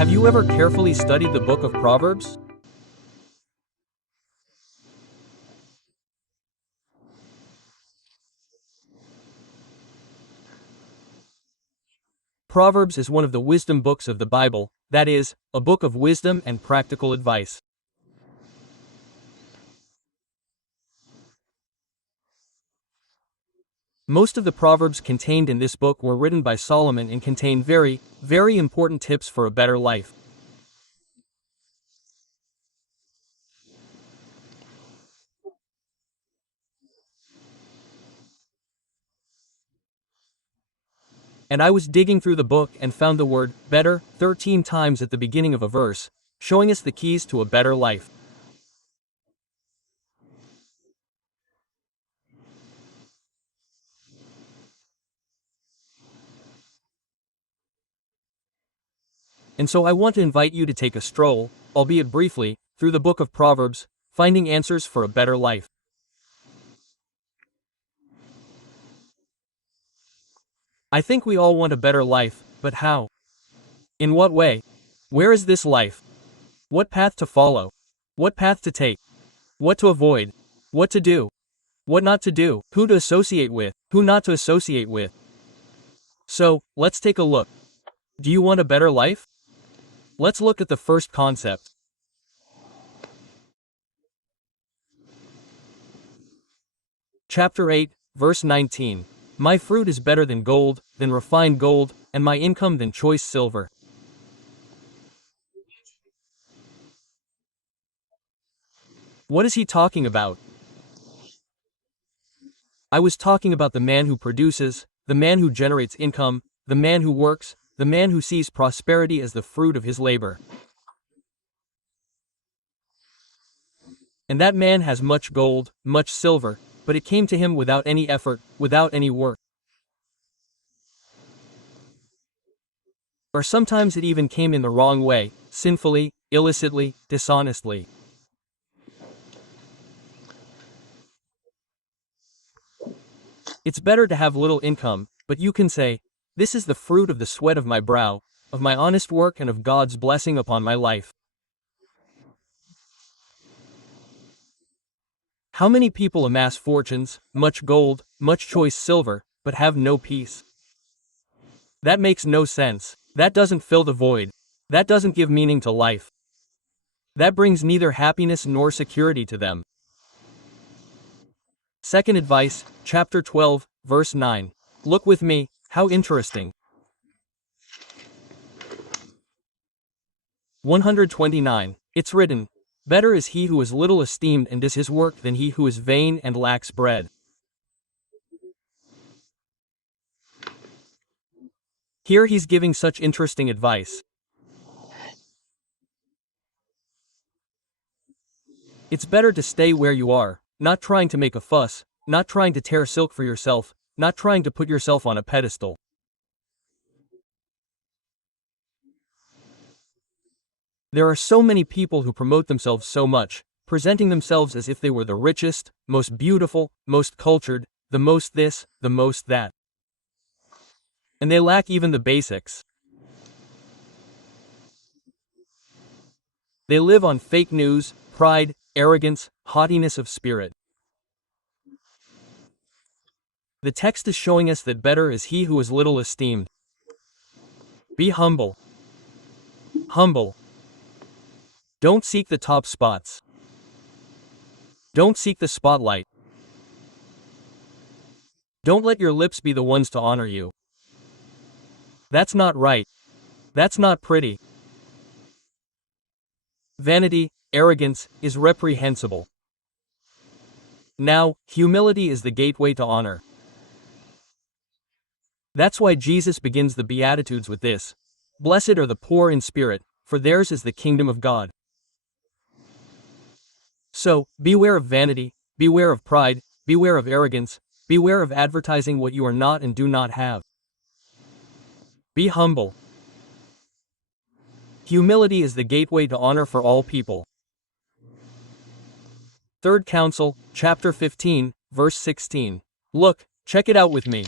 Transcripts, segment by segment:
Have you ever carefully studied the book of Proverbs? Proverbs is one of the wisdom books of the Bible, that is, a book of wisdom and practical advice. Most of the Proverbs contained in this book were written by Solomon and contain very, very important tips for a better life. And I was digging through the book and found the word better 13 times at the beginning of a verse, showing us the keys to a better life. And so I want to invite you to take a stroll, albeit briefly, through the book of Proverbs, finding answers for a better life. I think we all want a better life, but how? In what way? Where is this life? What path to follow? What path to take? What to avoid? What to do? What not to do? Who to associate with? Who not to associate with? So, let's take a look. Do you want a better life? Let's look at the first concept. Chapter 8, verse 19. My fruit is better than gold, than refined gold, and my income than choice silver. What is he talking about? I was talking about the man who produces, the man who generates income, the man who works, the man who sees prosperity as the fruit of his labor. And that man has much gold, much silver, but it came to him without any effort, without any work. Or sometimes it even came in the wrong way, sinfully, illicitly, dishonestly. It's better to have little income, but you can say, this is the fruit of the sweat of my brow, of my honest work and of God's blessing upon my life. How many people amass fortunes, much gold, much choice silver, but have no peace? That makes no sense. That doesn't fill the void. That doesn't give meaning to life. That brings neither happiness nor security to them. Second advice, chapter 12, verse 9. Look with me, how interesting. 129. It's written, better is he who is little esteemed and does his work than he who is vain and lacks bread. Here he's giving such interesting advice. It's better to stay where you are, not trying to make a fuss, not trying to tear silk for yourself, not trying to put yourself on a pedestal. There are so many people who promote themselves so much, presenting themselves as if they were the richest, most beautiful, most cultured, the most this, the most that. And they lack even the basics. They live on fake news, pride, arrogance, haughtiness of spirit. The text is showing us that better is he who is little esteemed. Be humble. Humble. Don't seek the top spots. Don't seek the spotlight. Don't let your lips be the ones to honor you. That's not right. That's not pretty. Vanity, arrogance, is reprehensible. Now, humility is the gateway to honor. That's why Jesus begins the Beatitudes with this. Blessed are the poor in spirit, for theirs is the kingdom of God. So, beware of vanity, beware of pride, beware of arrogance, beware of advertising what you are not and do not have. Be humble. Humility is the gateway to honor for all people. Third Counsel, chapter 15, verse 16. Look, check it out with me.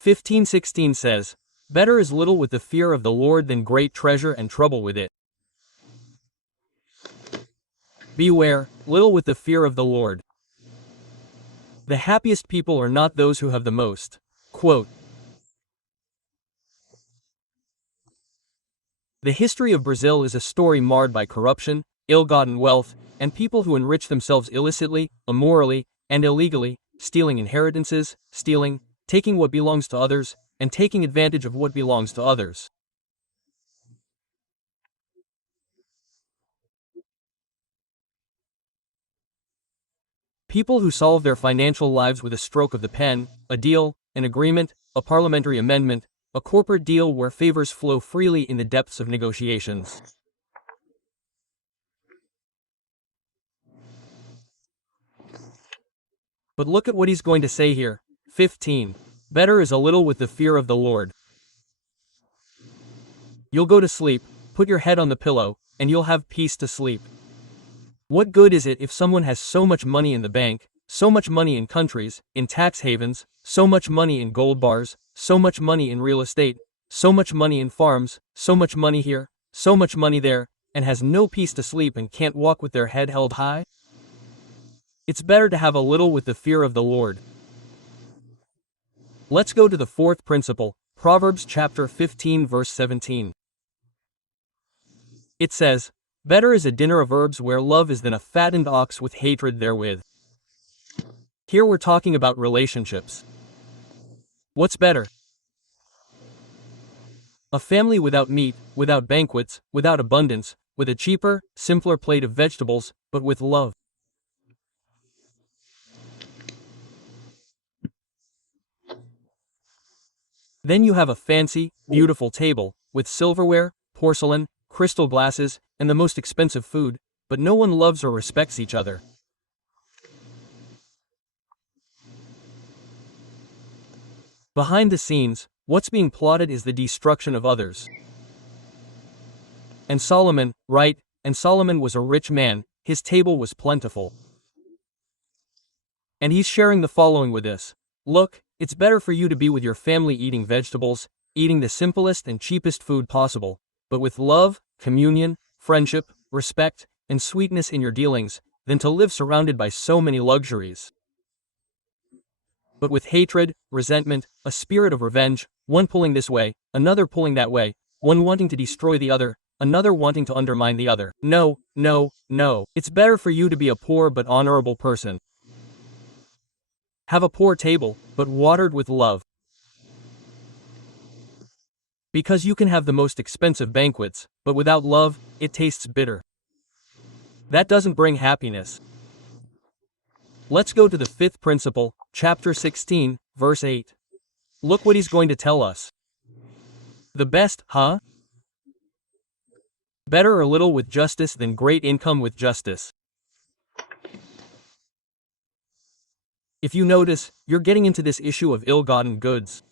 15:16 says, Better is little with the fear of the Lord than great treasure and trouble with it. Beware, little with the fear of the Lord. The happiest people are not those who have the most. Quote. The history of Brazil is a story marred by corruption, ill-gotten wealth, and people who enrich themselves illicitly, immorally, and illegally, stealing inheritances, stealing, taking what belongs to others, and taking advantage of what belongs to others. People who solve their financial lives with a stroke of the pen, a deal, an agreement, a parliamentary amendment, a corporate deal where favors flow freely in the depths of negotiations. But look at what he's going to say here. 15. Better is a little with the fear of the Lord. You'll go to sleep, put your head on the pillow, and you'll have peace to sleep. What good is it if someone has so much money in the bank, so much money in countries, in tax havens, so much money in gold bars, so much money in real estate, so much money in farms, so much money here, so much money there, and has no peace to sleep and can't walk with their head held high? It's better to have a little with the fear of the Lord. Let's go to the fourth principle, Proverbs chapter 15 verse 17. It says, "Better is a dinner of herbs where love is than a fattened ox with hatred therewith." Here we're talking about relationships. What's better? A family without meat, without banquets, without abundance, with a cheaper, simpler plate of vegetables, but with love. Then you have a fancy, beautiful table, with silverware, porcelain, crystal glasses, and the most expensive food, but no one loves or respects each other. Behind the scenes, what's being plotted is the destruction of others. And Solomon, right, and Solomon was a rich man, his table was plentiful. And he's sharing the following with us. Look, it's better for you to be with your family eating vegetables, eating the simplest and cheapest food possible, but with love, communion, friendship, respect, and sweetness in your dealings, than to live surrounded by so many luxuries. But with hatred, resentment, a spirit of revenge, one pulling this way, another pulling that way, one wanting to destroy the other, another wanting to undermine the other. No, no, no. It's better for you to be a poor but honorable person. Have a poor table, but watered with love. Because you can have the most expensive banquets, but without love, it tastes bitter. That doesn't bring happiness. Let's go to the fifth principle, chapter 16, verse 8. Look what he's going to tell us. The best, huh? Better a little with justice than great income with justice. If you notice, you're getting into this issue of ill-gotten goods.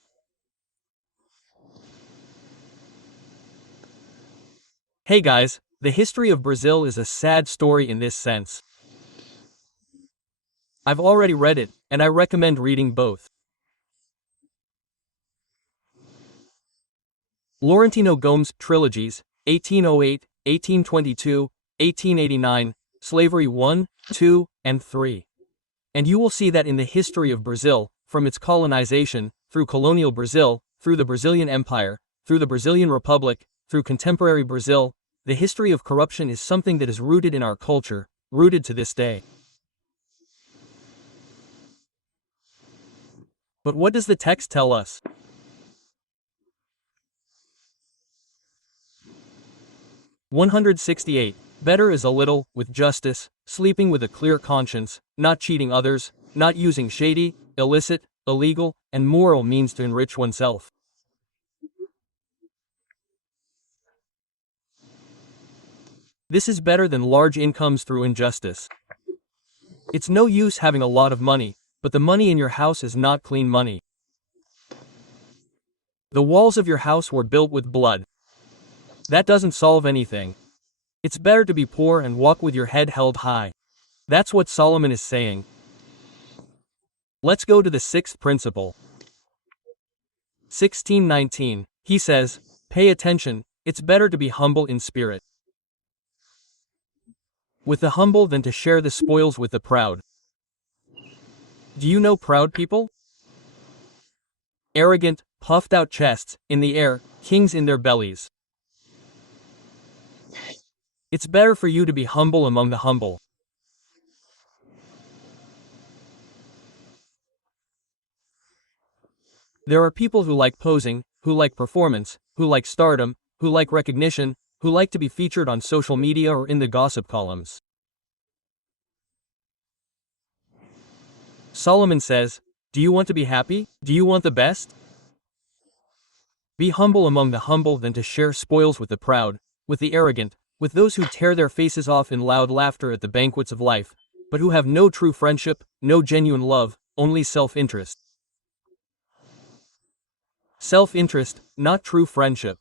Hey guys, the history of Brazil is a sad story in this sense. I've already read it, and I recommend reading both. Laurentino Gomes' trilogies, 1808, 1822, 1889, Slavery 1, 2, and 3. And you will see that in the history of Brazil, from its colonization, through colonial Brazil, through the Brazilian Empire, through the Brazilian Republic, through contemporary Brazil, the history of corruption is something that is rooted in our culture, rooted to this day. But what does the text tell us? "168. Better is a little, with justice, sleeping with a clear conscience, not cheating others, not using shady, illicit, illegal, and moral means to enrich oneself." This is better than large incomes through injustice. It's no use having a lot of money, but the money in your house is not clean money. The walls of your house were built with blood. That doesn't solve anything. It's better to be poor and walk with your head held high. That's what Solomon is saying. Let's go to the sixth principle. 1619. He says, pay attention, it's better to be humble in spirit with the humble than to share the spoils with the proud. Do you know proud people? Arrogant, puffed out chests, in the air, kings in their bellies. It's better for you to be humble among the humble. There are people who like posing, who like performance, who like stardom, who like recognition, who like to be featured on social media or in the gossip columns. Solomon says, do you want to be happy? Do you want the best? Be humble among the humble than to share spoils with the proud, with the arrogant, with those who tear their faces off in loud laughter at the banquets of life, but who have no true friendship, no genuine love, only self-interest. Self-interest, not true friendship.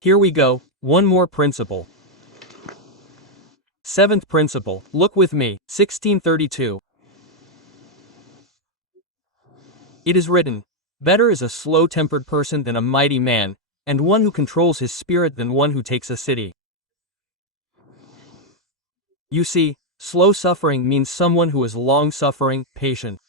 Here we go, one more principle. Seventh principle, look with me, 1632. It is written, better is a slow-tempered person than a mighty man, and one who controls his spirit than one who takes a city. You see, slow suffering means someone who is long-suffering, patient.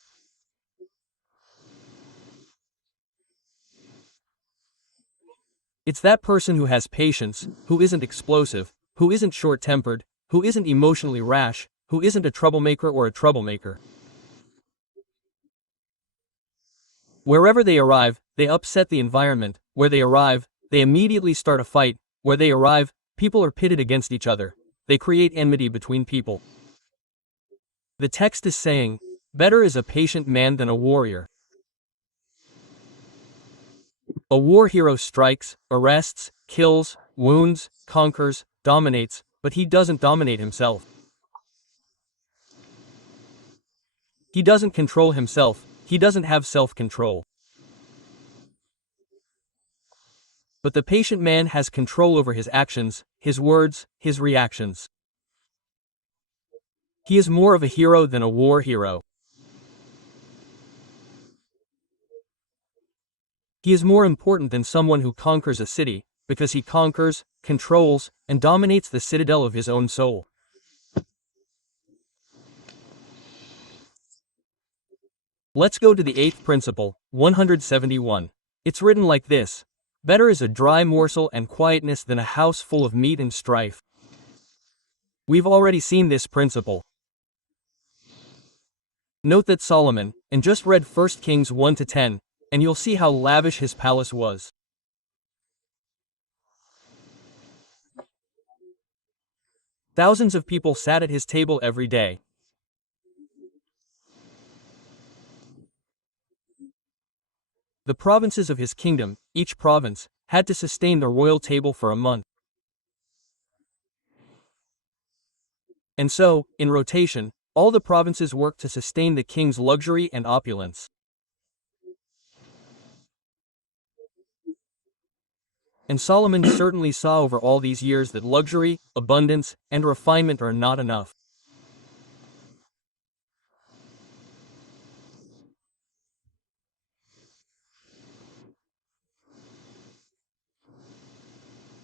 It's that person who has patience, who isn't explosive, who isn't short-tempered, who isn't emotionally rash, who isn't a troublemaker or a troublemaker. Wherever they arrive, they upset the environment. Where they arrive, they immediately start a fight. Where they arrive, people are pitted against each other. They create enmity between people. The text is saying, better is a patient man than a warrior. A war hero strikes, arrests, kills, wounds, conquers, dominates, but he doesn't dominate himself. He doesn't control himself, he doesn't have self-control. But the patient man has control over his actions, his words, his reactions. He is more of a hero than a war hero. He is more important than someone who conquers a city, because he conquers, controls, and dominates the citadel of his own soul. Let's go to the eighth principle, 171. It's written like this. Better is a dry morsel and quietness than a house full of meat and strife. We've already seen this principle. Note that Solomon, and just read 1 Kings 1-10, and you'll see how lavish his palace was. Thousands of people sat at his table every day. The provinces of his kingdom, each province, had to sustain the royal table for a month. And so, in rotation, all the provinces worked to sustain the king's luxury and opulence. And Solomon certainly saw over all these years that luxury, abundance, and refinement are not enough.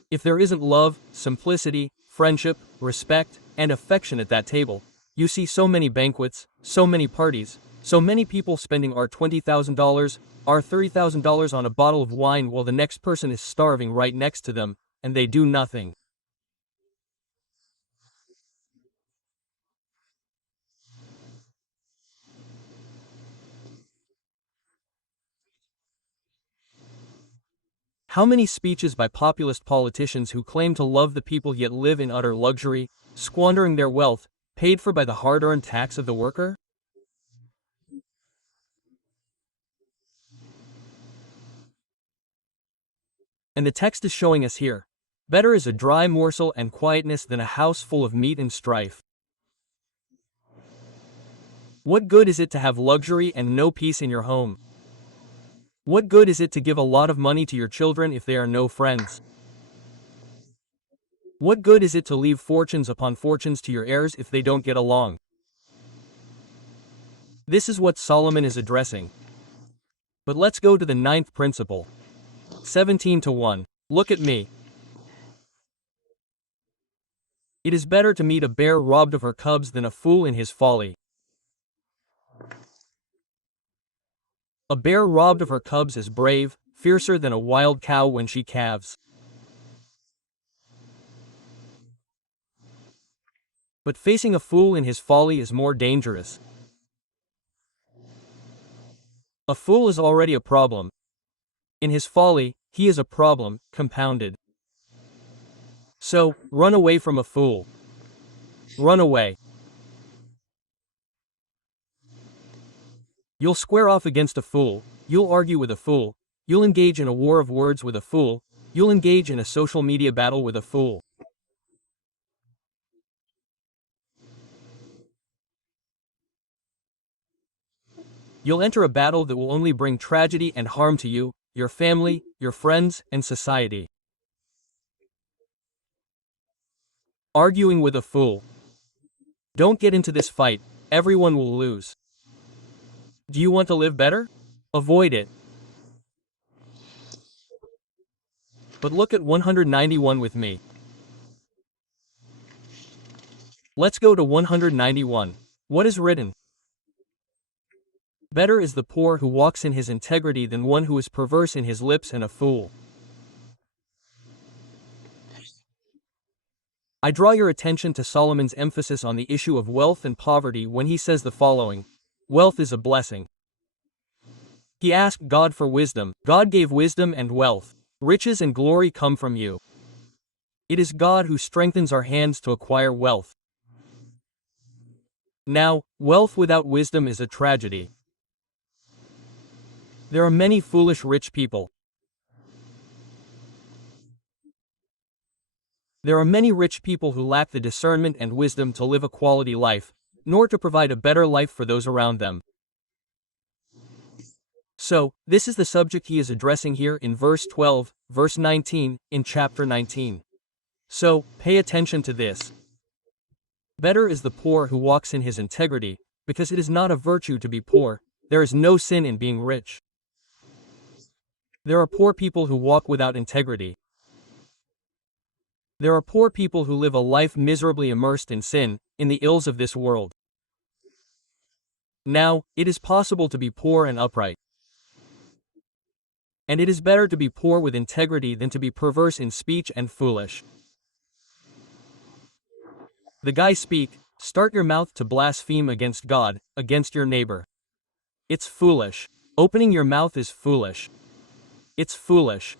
If there isn't love, simplicity, friendship, respect, and affection at that table, you see so many banquets, so many parties, so many people spending our $20,000, our $30,000 on a bottle of wine while the next person is starving right next to them, and they do nothing. How many speeches by populist politicians who claim to love the people yet live in utter luxury, squandering their wealth, paid for by the hard-earned tax of the worker? And the text is showing us here. Better is a dry morsel and quietness than a house full of meat and strife. What good is it to have luxury and no peace in your home? What good is it to give a lot of money to your children if they are no friends? What good is it to leave fortunes upon fortunes to your heirs if they don't get along? This is what Solomon is addressing. But let's go to the ninth principle. 17-1. Look at me. It is better to meet a bear robbed of her cubs than a fool in his folly. A bear robbed of her cubs is brave, fiercer than a wild cow when she calves. But facing a fool in his folly is more dangerous. A fool is already a problem. In his folly, he is a problem, compounded. So, run away from a fool. Run away. You'll square off against a fool, you'll argue with a fool, you'll engage in a war of words with a fool, you'll engage in a social media battle with a fool. You'll enter a battle that will only bring tragedy and harm to you, your family, your friends, and society. Arguing with a fool. Don't get into this fight, everyone will lose. Do you want to live better? Avoid it. But look at 191 with me. Let's go to 191. What is written? Better is the poor who walks in his integrity than one who is perverse in his lips and a fool. I draw your attention to Solomon's emphasis on the issue of wealth and poverty when he says the following: wealth is a blessing. He asked God for wisdom. God gave wisdom and wealth. Riches and glory come from you. It is God who strengthens our hands to acquire wealth. Now, wealth without wisdom is a tragedy. There are many foolish rich people. There are many rich people who lack the discernment and wisdom to live a quality life, nor to provide a better life for those around them. So, this is the subject he is addressing here in verse 12, verse 19, in chapter 19. So, pay attention to this. Better is the poor who walks in his integrity, because it is not a virtue to be poor, there is no sin in being rich. There are poor people who walk without integrity. There are poor people who live a life miserably immersed in sin, in the ills of this world. Now, it is possible to be poor and upright. And it is better to be poor with integrity than to be perverse in speech and foolish. The guy speak, start your mouth to blaspheme against God, against your neighbor. It's foolish. Opening your mouth is foolish. It's foolish.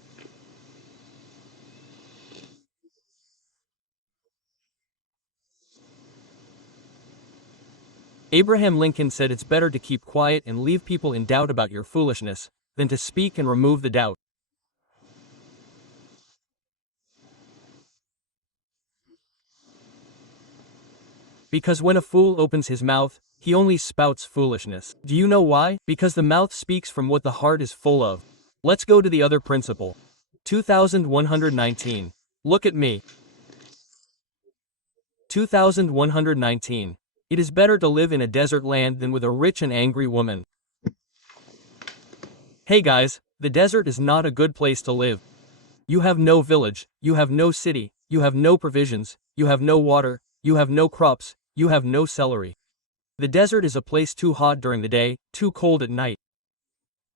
Abraham Lincoln said it's better to keep quiet and leave people in doubt about your foolishness, than to speak and remove the doubt. Because when a fool opens his mouth, he only spouts foolishness. Do you know why? Because the mouth speaks from what the heart is full of. Let's go to the other principle. 2119. Look at me. 2119. It is better to live in a desert land than with a rich and angry woman. Hey guys, the desert is not a good place to live. You have no village, you have no city, you have no provisions, you have no water, you have no crops, you have no celery. The desert is a place too hot during the day, too cold at night.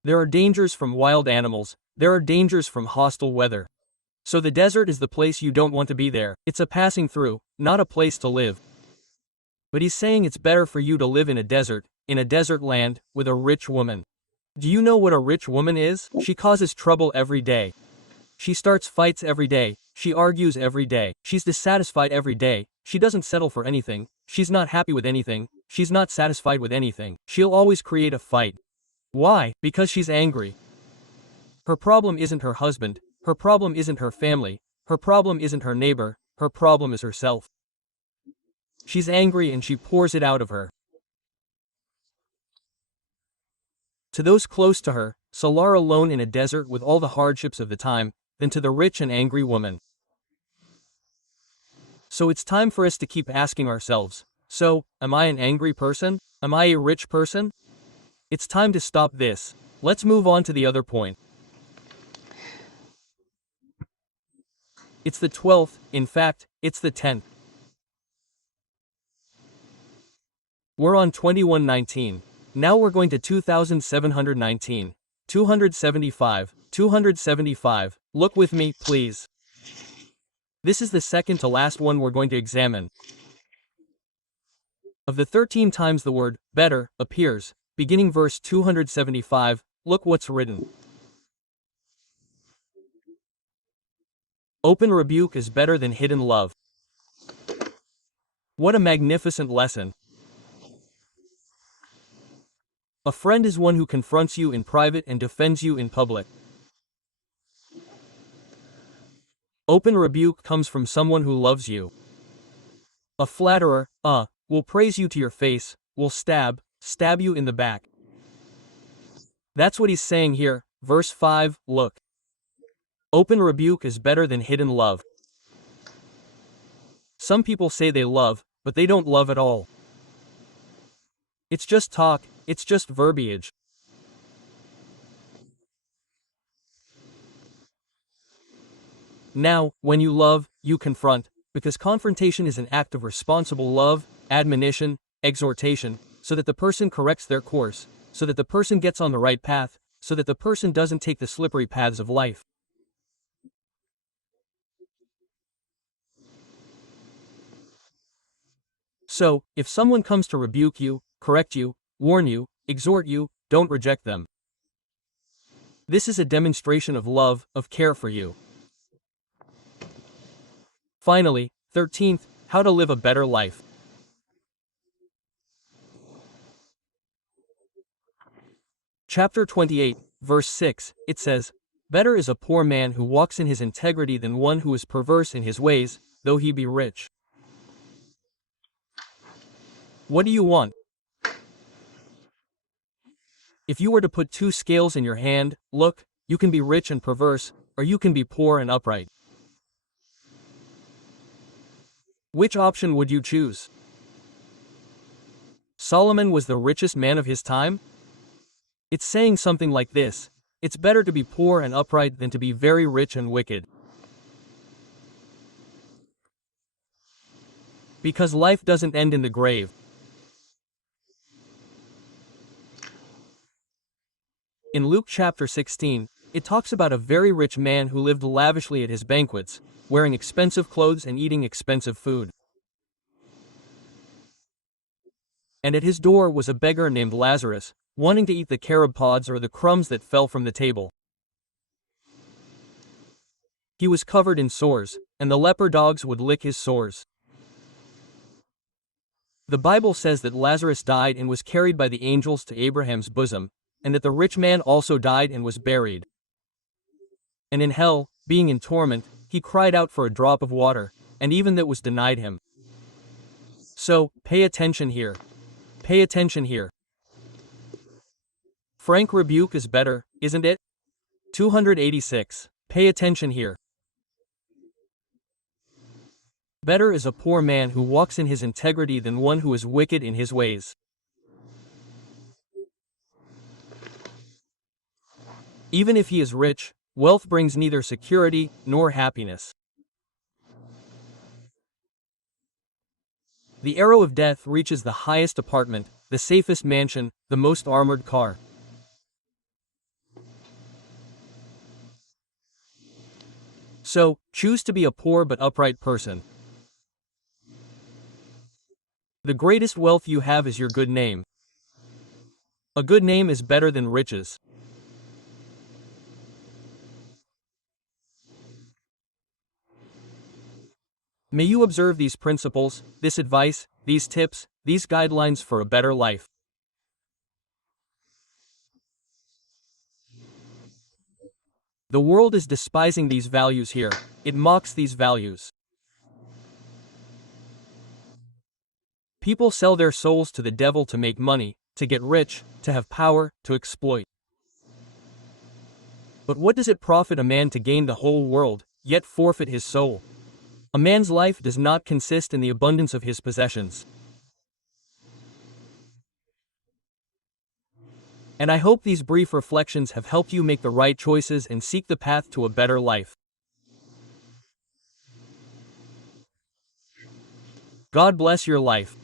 There are dangers from wild animals, there are dangers from hostile weather. So the desert is the place you don't want to be there. It's a passing through, not a place to live. But he's saying it's better for you to live in a desert land, with a rich woman. Do you know what a rich woman is? She causes trouble every day. She starts fights every day, she argues every day, she's dissatisfied every day, she doesn't settle for anything, she's not happy with anything, she's not satisfied with anything, she'll always create a fight. Why? Because she's angry. Her problem isn't her husband, her problem isn't her family, her problem isn't her neighbor, her problem is herself. She's angry and she pours it out of her. To those close to her, Solar alone in a desert with all the hardships of the time, than to the rich and angry woman. So it's time for us to keep asking ourselves, so, am I an angry person? Am I a rich person? It's time to stop this. Let's move on to the other point. It's the 12th, in fact, it's the 10th. We're on 2119. Now we're going to 2719. 275, 275, look with me, please. This is the second to last one we're going to examine. Of the 13 times the word better appears, beginning verse 275, look what's written. Open rebuke is better than hidden love. What a magnificent lesson. A friend is one who confronts you in private and defends you in public. Open rebuke comes from someone who loves you. A flatterer, will praise you to your face, will stab you in the back. That's what he's saying here, verse 5, look. Open rebuke is better than hidden love. Some people say they love, but they don't love at all. It's just talk, it's just verbiage. Now, when you love, you confront, because confrontation is an act of responsible love, admonition, exhortation, so that the person corrects their course, so that the person gets on the right path, so that the person doesn't take the slippery paths of life. So, if someone comes to rebuke you, correct you, warn you, exhort you, don't reject them. This is a demonstration of love, of care for you. Finally, 13th, how to live a better life. Chapter 28, verse 6, it says, Better is a poor man who walks in his integrity than one who is perverse in his ways, though he be rich. What do you want? If you were to put two scales in your hand, look, you can be rich and perverse, or you can be poor and upright. Which option would you choose? Solomon was the richest man of his time? It's saying something like this: it's better to be poor and upright than to be very rich and wicked. Because life doesn't end in the grave. In Luke chapter 16, it talks about a very rich man who lived lavishly at his banquets, wearing expensive clothes and eating expensive food. And at his door was a beggar named Lazarus, wanting to eat the carob pods or the crumbs that fell from the table. He was covered in sores, and the leper dogs would lick his sores. The Bible says that Lazarus died and was carried by the angels to Abraham's bosom, and that the rich man also died and was buried. And in hell, being in torment, he cried out for a drop of water, and even that was denied him. So, pay attention here. Pay attention here. Frank rebuke is better, isn't it? 286. Pay attention here. Better is a poor man who walks in his integrity than one who is wicked in his ways. Even if he is rich, wealth brings neither security nor happiness. The arrow of death reaches the highest apartment, the safest mansion, the most armored car. So, choose to be a poor but upright person. The greatest wealth you have is your good name. A good name is better than riches. May you observe these principles, this advice, these tips, these guidelines for a better life. The world is despising these values here. It mocks these values. People sell their souls to the devil to make money, to get rich, to have power, to exploit. But what does it profit a man to gain the whole world, yet forfeit his soul? A man's life does not consist in the abundance of his possessions. And I hope these brief reflections have helped you make the right choices and seek the path to a better life. God bless your life.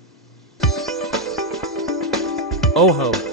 Oh ho!